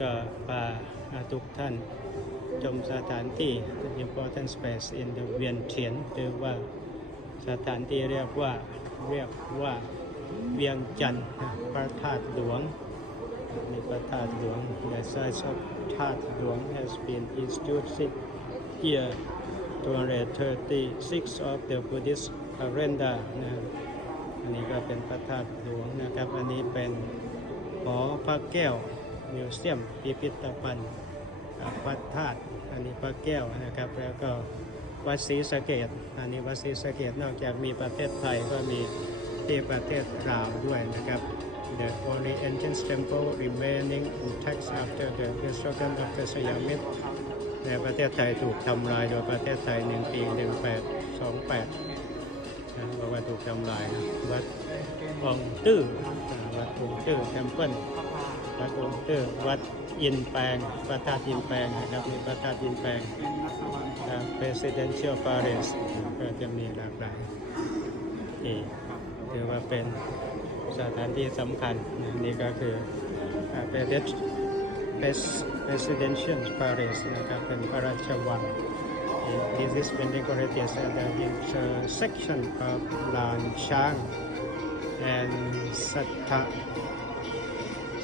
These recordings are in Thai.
ก็พาทุกท่านชมสถานที่ important space in the เวียนเทียนหรือว่าสถานที่เรียกว่าเรียกว่าเวียงจันทร์พระธาตุหลวงนี่พระธาตุหลวง The size of ธาตุหลวง has been instituted here 236 of the Buddhist calendar นะอันนี้ก็เป็นพระธาตุหลวงนะครับ อันนี้เป็นหอพระแก้ว มิวเซียมพิพิธภัณฑ์อ่าพระธาตุอันนี้พระแก้วนะครับแล้วก็วัดศรีสะเกดอันนี้วัดศรีสะเกดนอกจากมีประเทศไทยก็มีที่ประเทศลาวด้วยนะครับ The only ancient temple remaining intact after the destruction of the Siamese ในประเทศไทยถูกทำลายโดยประเทศไทย 1 ปี 1828 นะบอกว่าถูกทำลายนะวัดองตื้อวัดองตื้อเทมเพิลวัดองตื้อวัดอินแปลงพระธาตุอินแปลงนะครับมีพระธาตุอินแปลงอ่า Presidential Palace ก็จะมีหลากหลายที่ถือว่าเป็นสถานที่สำคัญนี่ก็คืออ่า Pres- Pres- Presidential Palace นะครับเป็นพระราชวัง This is been decorated at the intersection of ลานช้าง and สัทธา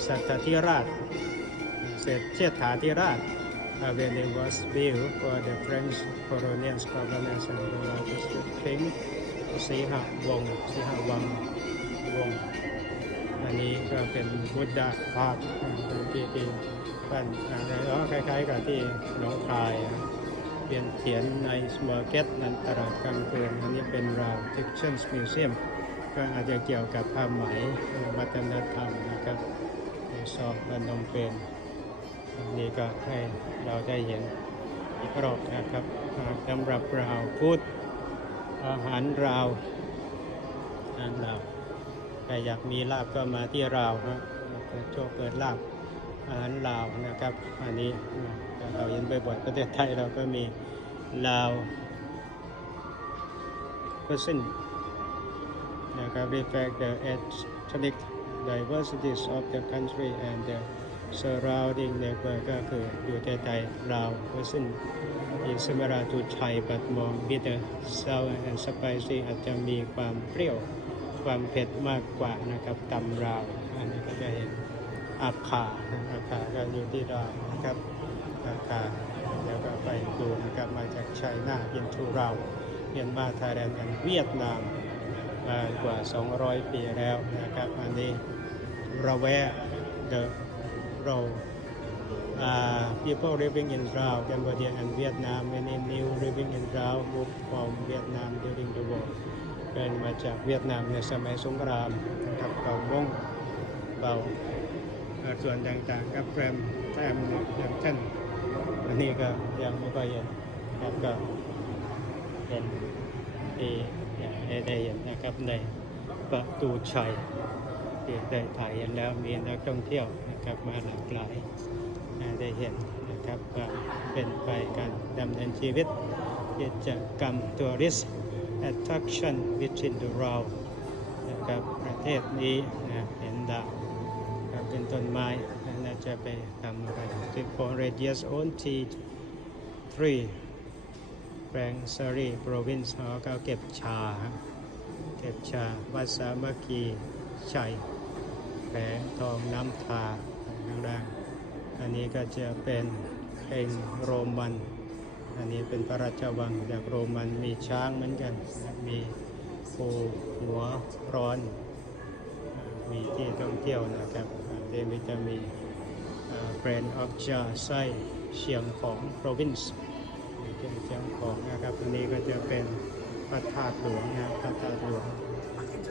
สัตธิราชเศรษเชษฐาธิราช uh, when it was built for the French colonial governors and the largest king สีหวงศ์สีหวังวงศ์อันนี้ก็เป็นบุตรภาพที่ที่บ้นอะไรก็คล้ายๆกับที่หนองคายนะ เปลี่ยนเขียนในสมอร์เก็ตนันตลาดกลางคืนอันนี้เป็นราวทิคชั่นมิวเซียมก็อาจจะเกี่ยวกับผ้าไหมวัฒนธรรมนะครับในซอบันนมเป็นอันนี้ก็ให้เราได้เห็นอีกรอบนะครับสำหรับราวพุทธอาหารราวอาหารราวใครอยากมีลาบก็มาที่ราวฮะเกิดโชคเกิดลาบอาหารลาวนะครับ อันนี้ เราเห็นบ่อยๆประเทศไทยเราก็มีลาวก็สิ้นนะครับ reflect the ethnic diversities of the country and the surrounding neighbor ก็คืออยู่ไทยๆลาว person is similar to Thai but more bitter sour and spicy อาจจะมีความเปรี้ยวความเผ็ดมากกว่านะครับตำราว อันนี้ก็จะเห็นอาคาอาคาก็อยู่ที่ดาวนะครับ อาคาแล้วก็ไปดูนะครับมาจากไชน่าอินทูเราเมียนมาไทยแลนด์และเวียดนามมากว่า 200 ปีแล้วนะครับอันนี้เราแวะ the row uh, people living in Laos, Cambodia and Vietnam many new living in Laos moved from Vietnam during the war เป็นมาจากเวียดนามในสมัยสงครามนะครับเป่าวงเป่าเอ่อส่วนต่างๆกับแรมแรมอย่างเช่น อันนี้ก็ยังไม่ค่อยเห็นนะครับก็เห็นที่อยากให้ได้เห็นนะครับในประตูชัยที่ได้ถ่ายเห็นแล้วมีนักท่องเที่ยวนะครับมาหลากหลายได้เห็นนะครับว่าเป็นไปการดำเนินชีวิตกิจกรรม tourist attraction within the world นะครับประเทศนี้นะเห็นดาวเป็นต้นไม้ จะไปทำอะไรที่ for radius on T 3แปลงซารีโปรวินซ์เขาก็เก็บชา เก็บชา วัดสามัคคีชัยแผงทองน้ำทาข้างล่าง อันนี้ก็จะเป็นเพลงโรมัน อันนี้เป็นพระราชวังจากโรมันมีช้างเหมือนกัน มีปูหัวร้อน มีที่ท่องเที่ยวนะครับเดมิจะมี เบรนด์ออฟจาไซเชียงของโปรวินซ์เชียงของนะครับอันนี้ก็จะเป็นพระธาตุหลวงนะครับพระธาตุหลวง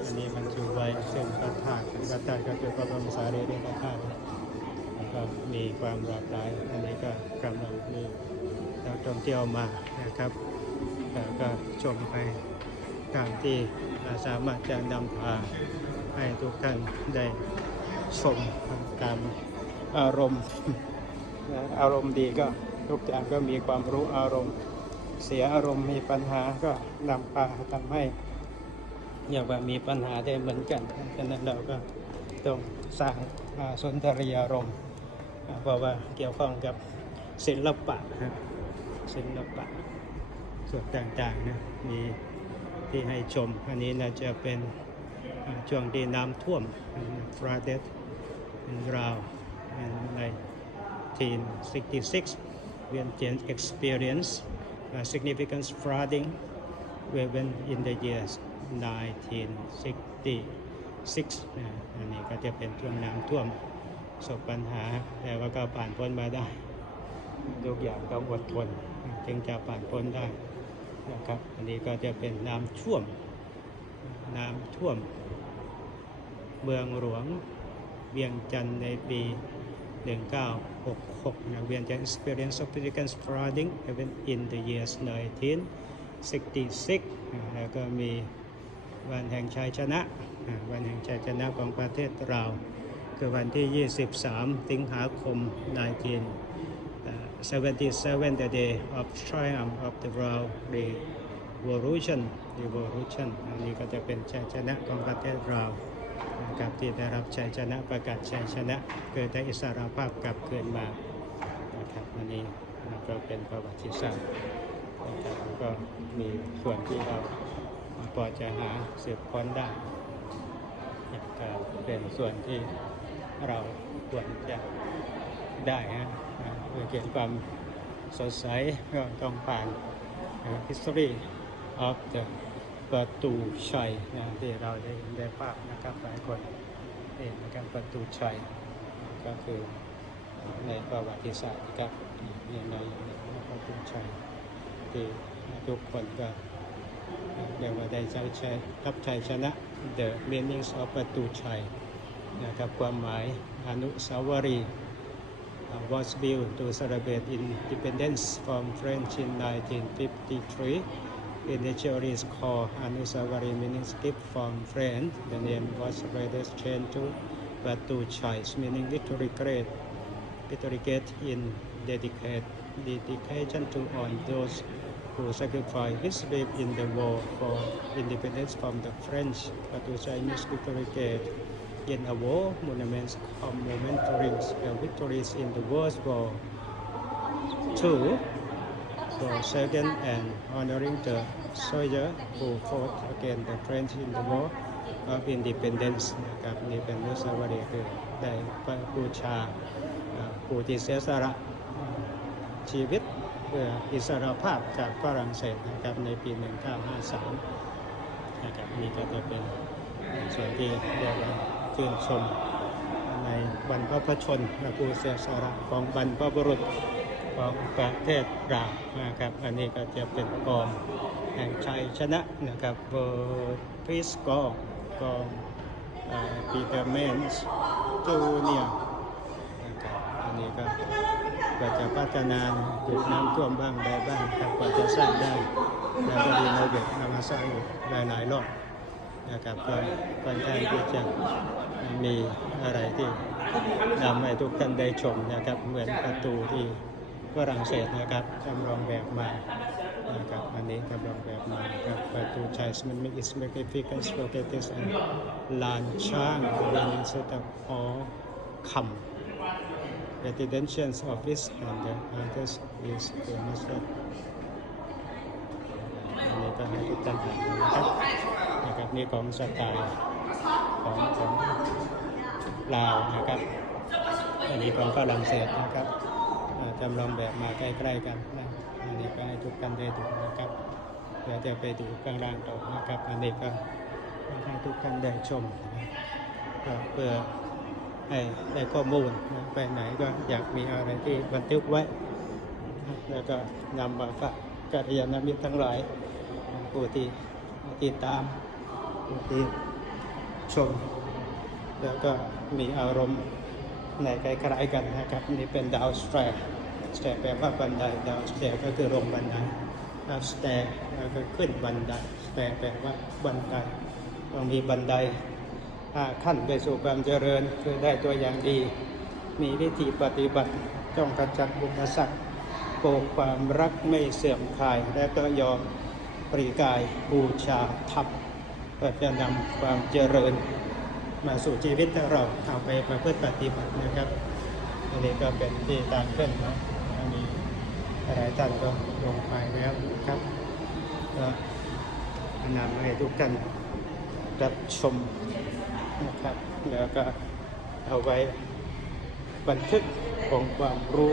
อันนี้มันคือไว้ซึ่งพระธาตุพระธาตุก็คือพระบรมสารีริกธาตุแล้วก็มีความหลากหลายอันนี้ก็กำลังมีนักท่องเที่ยวมานะครับแล้วก็ชมไปตามที่สามารถจะนำพาให้ทุกท่านได้ชมตาม อารมณ์ อารมณ์ดีก็ทุกอย่างก็มีความรู้อารมณ์ เสียอารมณ์มีปัญหาก็นำพาทำให้อย่างว่ามีปัญหาได้เหมือนกันฉะนั้นเราก็ต้องสร้างาสุนทรียารมณ์เพราะว่าเกี่ยวข้องกับศิลปะนะศิลปะส่วนต่างๆนะมีที่ให้ชม อันนี้น่าจะเป็นช่วงที่น้ำท่วม flooded in Rao in 1966 when James experienced uh, significant flooding when in the years 1966อันนี้ก็จะเป็นช่วงน้ำท่วมประสบปัญหา แต่ว่าก็ผ่านพ้นมาได้ทุกอย่างต้องอดทนจึงจะผ่านพ้นได้นะครับ อันนี้ก็จะเป็นน้ำท่วม น้ำท่วม เมืองหลวงเวียงจันทร์ในปี 1966 นะเวียงจันทร์ experience significant flooding even in the years 1966อ่าแล้วก็มีวันแห่งชัยชนะอ่าวันแห่งชัยชนะของประเทศเรา คือวันที่ 23 สิงหาคม 1977 the day of triumph of the world revolution revolution อันนี้ก็จะเป็นชัยชนะของประเทศเรา นะครับที่ได้รับชัยชนะประกาศชัยชนะเกิดได้อิสรภาพกลับคืนมานะครับอันนี้ก็เป็นประวัติศาสตร์นะครับแล้วก็มีส่วนที่เราพอจะหาสืบค้นได้ก็เป็นส่วนที่เราควรจะได้ฮะเพื่อเขียนความสดใสก็ต้องผ่าน history of the ประตูชัยนะที่เราได้เห็นได้ภาพนะครับหลายคนเห็นนะครับประตูชัยก็คือในประวัติศาสตร์นะครับนี่ในในประตูชัยที่ทุกคนก็เรียกว่าได้ใช้ใช้รับชัยชนะ the meanings of ประตูชัยนะครับความหมายอนุสาวรีย์ was built to celebrate independence from French in 1953. Initially it's called Anusawari meaning gift from France. The name was later changed to Batu Chais meaning victory gate. Victory gate in dedicate, dedication to all those who sacrificed his life in the war for independence from the French. Batu Chai means victory in a war monuments commemorating the uh, victories in the World War II for second and honoring the soldier who fought against the French in the war of independence นะครับนี่เป็นนุสาวรีย์คือได้บูชาผู้ที่เสียสละชีวิตเพื่ออิสรภาพจากฝรั่งเศสนะครับในปี 1953 นะครับนี่ก็จะเป็นส่วนที่เรียกว่าชื่นชมในบรรพพชนและผู้เสียสละของบรรพบุรุษ ของประเทศลาวนะครับ อันนี้ก็จะเป็นกองแห่งชัยชนะนะครับเบอร์พิสกองกองปีเตอร์แมนส์จูเนียนะครับอันนี้ก็ก็จะพัฒนาจุดน้ำท่วมบ้างได้บ้างครับกว่าจะสร้างได้แล้วก็รีโนเวทนำมาสร้างอยู่หลายๆรอบนะครับก็ค่อนข้างที่จะมีอะไรที่นำให้ทุกท่านได้ชมนะครับ เหมือนประตูที่ ฝรั่งเศสนะครับจำลองแบบมานะครับอันนี้จำลองแบบมานะครับประตูชัยสมันมี is magnificent located and ลานช้างบริเวณสตับหอคำ residential office and the others is famous อันนี้ก็ให้ทุกท่านเห็นนะครับนะครับนี่ของสไตล์ของของลาวนะครับอันนี้ของฝรั่งเศสนะครับ จำลองแบบมาใกล้ๆกันนะอันนี้ก็ให้ทุกท่านได้ดูนะครับเดี๋ยวจะไปดูข้างล่างต่อนะครับอันนี้ก็ให้ทุกท่านได้ชมนะก็เพื่อให้ได้ข้อมูลนะไปไหนก็อยากมีอะไรที่บันทึกไว้ แล้วก็นำมาฝากกัลยาณมิตรทั้งหลายผู้ที่ติดตามผู้ที่ชม แล้วก็มีอารมณ์ในคล้ๆกันนะครับ นี่เป็นดาวสแตร์ สแตร์แปลว่าบันไดดาวสแตก็คือลงบันไดดาวสแตก็คือขึ้นบันไดสแตร์แปลว่าบันไดต้องมีบันไดห้าขั้นไปสู่ความเจริญคือได้ตัวอย่างดี มีวิธีปฏิบัติจ้องกระจัดบุปสรรคโปกความรักไม่เสื่อมคลาย และก็ยอมปรีกายบูชาธรรมเพื่อจะนำความเจริญมาสู่ชีวิตเราเอาไปประพฤติปฏิบัตินะครับอันนี้ก็เป็นที่ทางขึ้นนะ หลายท่านก็ลงไปแล้วครับก็แนะนำให้ทุกท่านรับชมนะครับ แล้วก็เอาไว้บันทึกของความรู้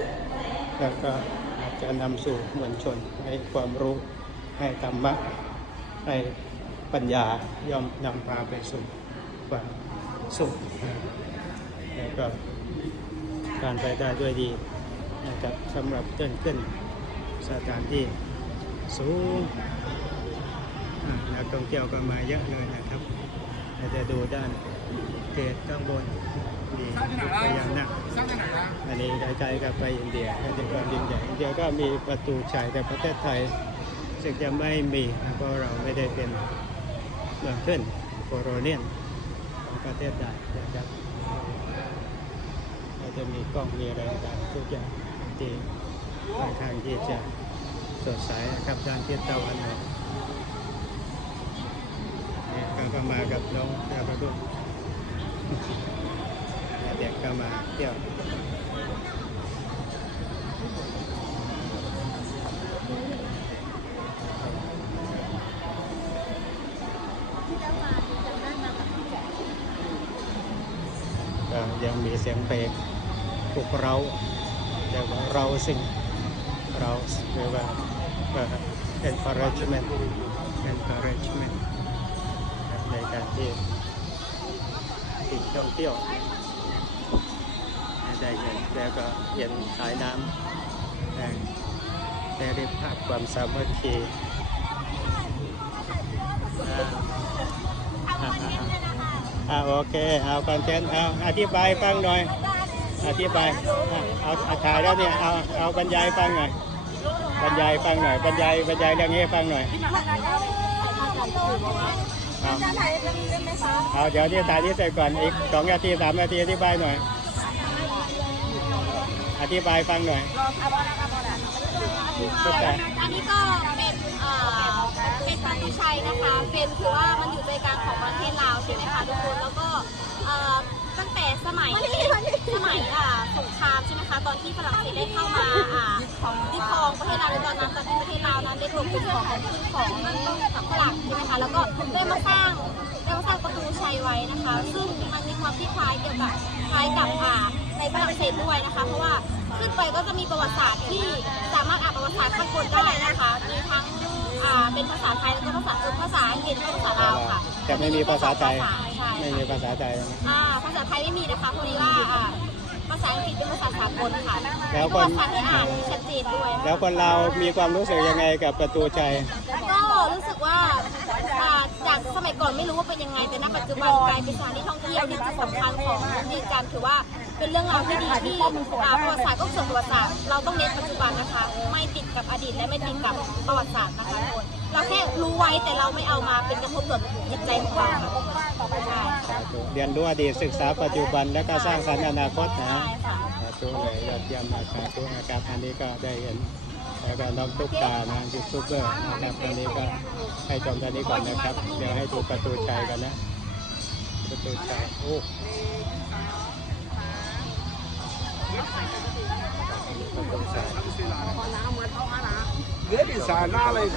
แล้วก็อาจจะนำสู่มวลชนให้ความรู้ให้ธรรมะให้ปัญญาย่อมนำพาไปสู่ความสุขแล้วก็การไปได้ด้วยดีนะครับสำหรับเต้นขึ้น สถานที่สูงนักท่องเที่ยวก็มาเยอะเลยนะครับเราจะดูด้านเกตข้างบนมีพญานาคอันนี้ใกล้ๆกับไปอินเดียก็จะความยิ่งใหญ่อินเดียก็มีประตูชัยแต่ประเทศไทยซึ่งจะไม่มีเพราะเราไม่ได้เป็นเมืองขึ้นโคโรเนียนของประเทศใดนะครับเราจะมีกล้องมีอะไรต่างๆทุกอย่างที่ ค่อนข้างที่จะสดใสนะครับด้านทิศตะวันออกเนี่ยก็กมากับน้องดาวประดุษเด็กก็มาเที่ยวยังมีเสียงเพลงปลุกเราเรียกว่าเราสิ่ง เราเรียกว่าเอ่อ encouragement encouragement ในการที่ที่ท่องเที่ยวได้เห็นแล้วก็เห็นสายน้ำได้ได้ได้ภาพความสามัคคีอ่าโอเคเอาคอนเทนต์เอาอธิบายฟังหน่อยอธิบายเอาถ่ายแล้วเนี่ยเอาเอาบรรยายฟังหน่อย บรรยายฟังหน่อยบรรยายบรรยายเรื่องนี้ให้ฟังหน่อยเอาเอาเดี๋ยวที่ถ่ายที่เสร็จก่อนอีกสองนาทีสามนาทีอธิบายหน่อย อธิบายฟังหน่อยเข้าใจอันนี้ก็เป็นเอ่อเป็นประตูชัยนะคะ เป็นคือว่ามันอยู่ใจกลางของประเทศลาวใช่ไหมคะทุกคนแล้วก็เอ่อตั้งแต่สมัยสมัยอ่าสงครามใช่ไหมคะตอนที่ฝรั่งเศสได้เข้ามาอ่า ตอนนั้นตอนที่ประเทศลาวนั้นได้ตกเป็นของของขึ้นของของฝรั่งใช่ไหมคะ แล้วก็ได้มาสร้างได้มาสร้างประตูชัยไว้นะคะ ซึ่งมันมีความที่คล้ายเกี่ยวกับคล้ายกับอ่าในฝรั่งเศสด้วยนะคะ เพราะว่าขึ้นไปก็จะมีประวัติศาสตร์ที่สามารถอ่านประวัติศาสตร์ข้างบนได้นะคะ มีทั้งอ่าเป็นภาษาไทยแล้วก็ภาษาเออภาษาอังกฤษแล้วก็ภาษาลาวค่ะแต่ไม่มีภาษาไทย ใช่ไม่มีภาษาไทยนะอ่าภาษาไทยไม่มีนะคะพอดีว่าอ่า เป็นภาษาสากลค่ะแล้วก็คนภาษาที่อ่านชัดเจนด้วย แล้วคนเรามีความรู้สึกยังไงกับประตูชัย ก็รู้สึกว่าอ่าจากสมัยก่อนไม่รู้ว่าเป็นยังไง แต่ณปัจจุบันกลายเป็นสถานที่ท่องเที่ยวที่จุดสำคัญของดีกันถือว่าเป็นเรื่องราวที่ดีที่อ่าประวัติศาสตร์ก็ส่วนประวัติศาสตร์เราต้องเน้นปัจจุบันนะคะ ไม่ติดกับอดีตและไม่ติดกับประวัติศาสตร์นะคะทุกคนเราแค่รู้ไว้แต่เราไม่เอามาเป็นกระทบต่อจิตใจของเราค่ะใช่สาธุเรียนรู้อดีตศึกษาปัจจุบันแล้วก็สร้างสรรค์อนาคตนะใช่ค่ะสา ธุเลยยอดเยี่ยมมากสาธุนะครับอันนี้ก็ได้เห็นแล้วก็น้องตุ๊กตานะยูทูบเบอร์นะครับอันนี้ก็ให้ชมตอนนี้ก่อนนะครับ เดี๋ยวให้ดูประตูชัยกันนะ ประตูชัยโอ้ประตูชัย Dia di sana lah